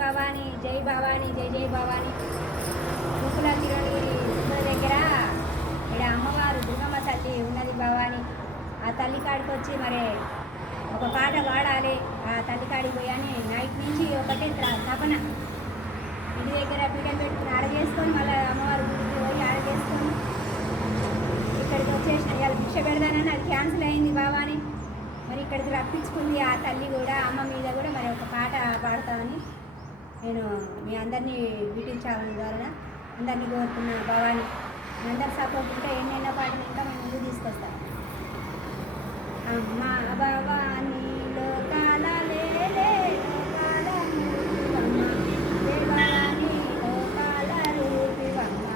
భవాని, జై భవాని, జై జై భవాని. దుర్గుల తిరువనగిరి దగ్గర ఇక్కడ అమ్మవారు దుర్గమ్మ తల్లి ఉన్నది భవాని. ఆ తల్లి కాడికి వచ్చి మరి ఒక పాట పాడాలి. ఆ తల్లి కాడికి పోయాని నైట్ నుంచి ఒకటే తపన. ఇంటి దగ్గర పీఠం పెట్టుకుని ఆడ చేసుకొని మళ్ళీ అమ్మవారి గుడికి పోయి ఆడ చేసుకొని ఇక్కడికి వచ్చేసిన. ఇవాళ భిక్ష పెడదానని అది క్యాన్సిల్ అయింది భవాని. మరి ఇక్కడికి రప్పించుకుంది ఆ తల్లి కూడా. అమ్మ మీద కూడా మరి ఒక పాట పాడతామని నేను మీ అందరినీ యూట్యూబ్ ఛానల్ ద్వారా అందరినీ కోరుతున్నా భవాని. మీ అందరి సపోర్ట్ ఉంటే ఎన్నెన్నో పాటలు ఇంకా మేము ముందు తీసుకొస్తాం. అమ్మ భవాని లోకాల లేలే లోకాల మూలమ్మ, భవాని లోకాల రూపివమ్మ.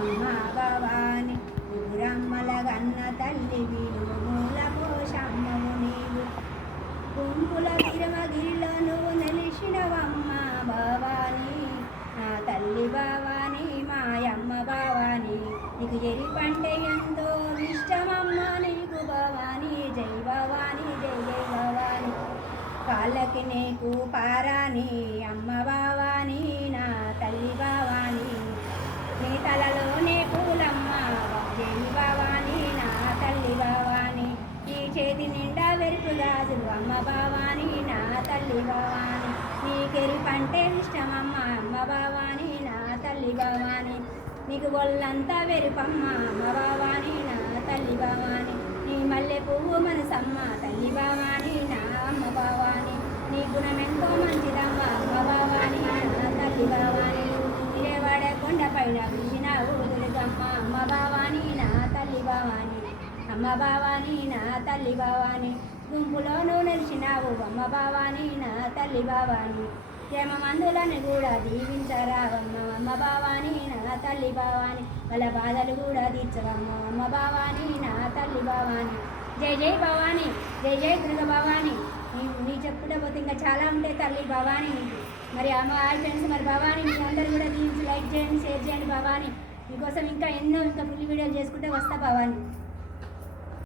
అమ్మ భవాని ఊరమ్మల గన్న తల్లివి, మూల పోషమ్మవు నీవు. గుంపుల తిరుమగిరిలో నువ్వు నిలిచినవమ్మ భవాని, నా తల్లి భవాని, మాయమ్మ భవాని. నీకు ఎరిపంటే ఎంతో ఇష్టమమ్మ నీకు భవాని, జై భవాని, జై జై భవాని. కాళ్ళకి నీకు పారాని అమ్మ భవాని, నా తల్లి భవాని. నీ తలలోనే పూలమ్మ జై భవాని, నా తల్లి భవాని. నీ చేతి నిండా వెరుపు గాజులు అమ్మ భవాని, నా తల్లి భవాని. నీకెరి పంటే ఇష్టమమ్మ అమ్మ భవాని, నా తల్లి భవాని. నీకు ఒళ్ళంతా వెరుపమ్మ అమ్మ భవాని, నా తల్లి భవాని. నీ మల్లె పువ్వు మనసమ్మ తల్లి భవాని, నా అమ్మ భవాని. నీ గుణమెంతో మంచిదమ్మ అమ్మ భవాని, నా తల్లి భవాని. విజయవాడ కొండ పైన విసినావు దుర్గమ్మ అమ్మ భవాని, నా తల్లి భవాని. అమ్మ భవాని, నా తల్లి భవాని. గుంపులోనూ నిలిచినావు అమ్మ భవాని, నా తల్లి భవాని. ప్రేమ మందులను కూడా దీవించరావమ్మ అమ్మ భవాని, నా తల్లి భవాని. వాళ్ళ బాధలు కూడా తీర్చవమ్మ అమ్మ భవాని, నా తల్లి భవాని. జై జై భవాని, జై జై దుర్గ భవాని. నీ చెప్పుకుంటే పోతే ఇంకా చాలా ఉంటాయి తల్లి భవాని నీకు. మరి అమ్మ ఆల్ ఫ్రెండ్స్ మరి భవాని మీ అందరూ కూడా దీవించి లైక్ చేయండి, షేర్ చేయండి భవాని. మీకోసం ఇంకా ఎన్నో ఇంకా ఫుల్ వీడియోలు చేసుకుంటే వస్తా భవాని.